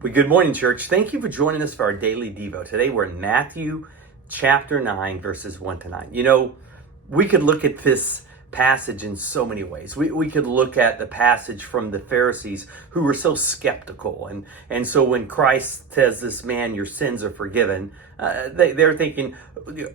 Well, good morning, church. Thank you for joining us for our daily Devo. Today we're in Matthew chapter 9, verses 1 to 9. You know, we could look at this passage in so many ways. We could look at the passage from the Pharisees who were so skeptical. And so when Christ says, this man, your sins are forgiven, they're thinking,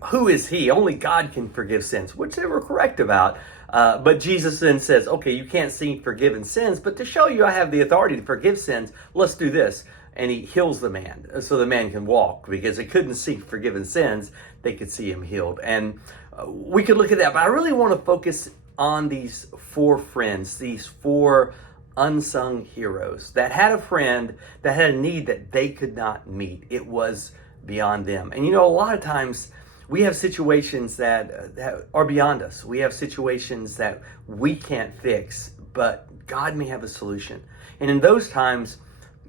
who is he? Only God can forgive sins, which they were correct about. But Jesus then says, okay, you can't see forgiven sins, but to show you I have the authority to forgive sins, let's do this. And he heals the man so the man can walk, because they couldn't see forgiven sins. They could see him healed. And we could look at that, but I really want to focus on these four friends, these four unsung heroes that had a friend that had a need that they could not meet. It was beyond them. And you know, a lot of times we have situations that are beyond us. We have situations that we can't fix, but God may have a solution. And in those times,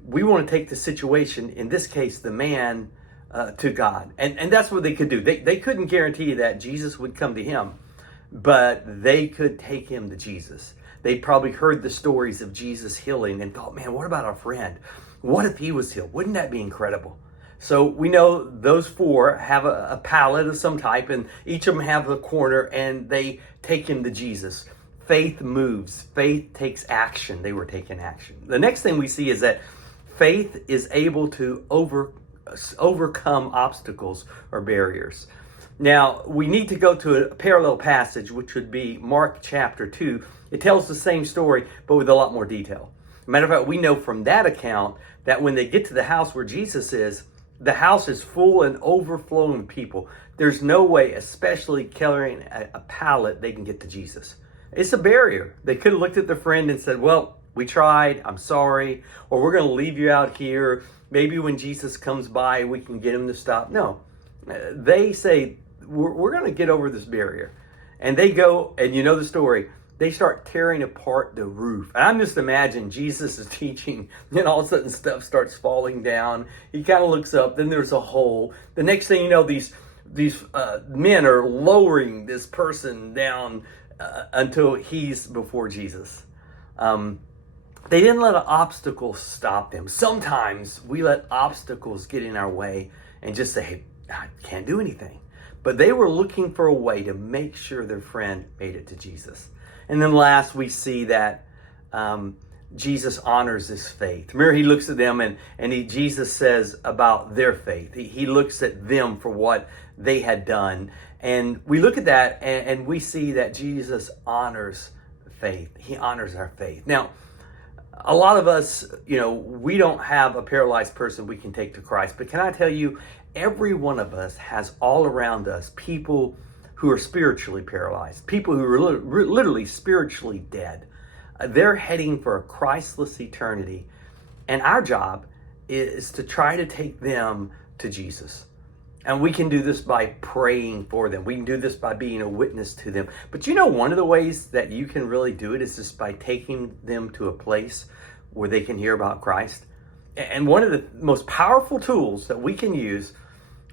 we want to take the situation, in this case, the man, to God. And that's what they could do. They couldn't guarantee that Jesus would come to him, but they could take him to Jesus. They probably heard the stories of Jesus healing and thought, man, what about our friend? What if he was healed? Wouldn't that be incredible? So we know those four have a pallet of some type, and each of them have a corner, and they take him to Jesus. Faith moves. Faith takes action. They were taking action. The next thing we see is that faith is able to overcome obstacles or barriers. Now, we need to go to a parallel passage, which would be Mark chapter 2. It tells the same story, but with a lot more detail. Matter of fact, we know from that account that when they get to the house where Jesus is, the house is full and overflowing with people. There's no way, especially carrying a pallet, they can get to Jesus. It's a barrier. They could have looked at their friend and said, well, we tried, I'm sorry, or we're going to leave you out here. Maybe when Jesus comes by, we can get him to stop. No, they say, we're going to get over this barrier. And they go, and you know the story, they start tearing apart the roof. And I'm just imagining Jesus is teaching, and all of a sudden stuff starts falling down. He kind of looks up, then there's a hole. The next thing you know, these men are lowering this person down until he's before Jesus. They didn't let an obstacle stop them. Sometimes we let obstacles get in our way and just say, hey, I can't do anything. But they were looking for a way to make sure their friend made it to Jesus. And then last, we see that Jesus honors this faith. Remember, he looks at them and Jesus says about their faith. He looks at them for what they had done. And we look at that and we see that Jesus honors faith. He honors our faith. Now, a lot of us, you know, we don't have a paralyzed person we can take to Christ. But can I tell you, every one of us has all around us people who are spiritually paralyzed, people who are literally spiritually dead. They're heading for a Christless eternity. And our job is to try to take them to Jesus. And we can do this by praying for them. We can do this by being a witness to them. But you know, one of the ways that you can really do it is just by taking them to a place where they can hear about Christ. And one of the most powerful tools that we can use,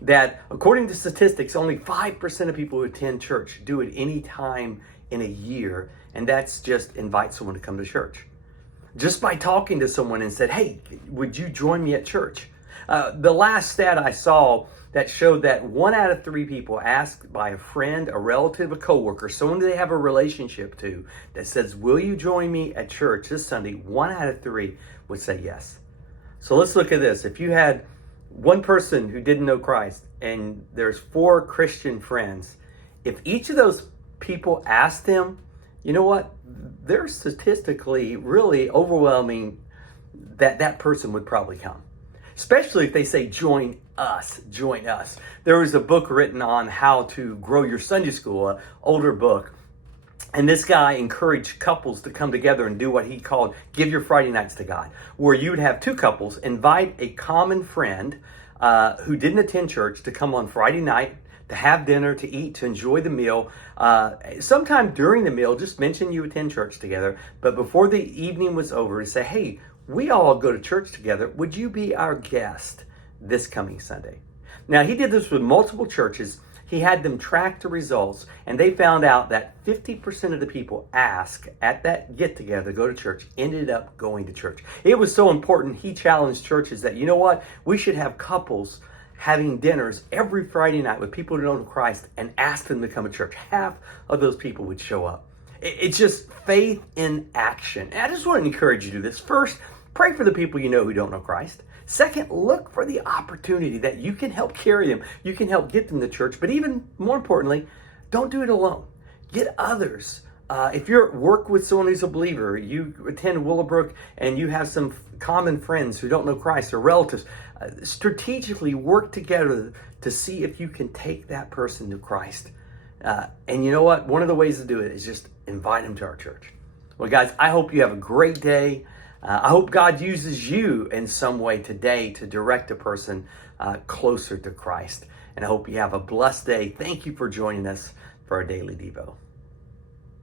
that according to statistics, only 5% of people who attend church do it any time in a year, and that's just invite someone to come to church. Just by talking to someone and said, hey, would you join me at church? The last stat I saw that showed that 1 out of 3 people asked by a friend, a relative, a coworker, someone they have a relationship to, that says, will you join me at church this Sunday? 1 out of 3 would say yes. So let's look at this. If you had one person who didn't know Christ and there's 4 Christian friends, if each of those people asked them, you know what? They're statistically really overwhelming that that person would probably come. Especially if they say, join us, join us. There was a book written on how to grow your Sunday school, an older book. And this guy encouraged couples to come together and do what he called give your Friday nights to God, where you would have 2 couples invite a common friend who didn't attend church to come on Friday night, to have dinner, to eat, to enjoy the meal. Sometime during the meal, just mention you attend church together. But before the evening was over, to say, hey, we all go to church together. Would you be our guest this coming Sunday? Now, he did this with multiple churches. he had them track the results, and they found out that 50% of the people asked at that get-together, go to church, ended up going to church. It was so important, he challenged churches that, you know what, we should have couples having dinners every Friday night with people who know Christ and ask them to come to church. Half of those people would show up. It's just faith in action. And I just want to encourage you to do this. First, pray for the people you know who don't know Christ. Second, look for the opportunity that you can help carry them. You can help get them to church. But even more importantly, don't do it alone. Get others. If you work with someone who's a believer, you attend Willowbrook and you have some common friends who don't know Christ or relatives, strategically work together to see if you can take that person to Christ. And you know what? One of the ways to do it is just invite them to our church. Well, guys, I hope you have a great day. I hope God uses you in some way today to direct a person closer to Christ. And I hope you have a blessed day. Thank you for joining us for our Daily Devo.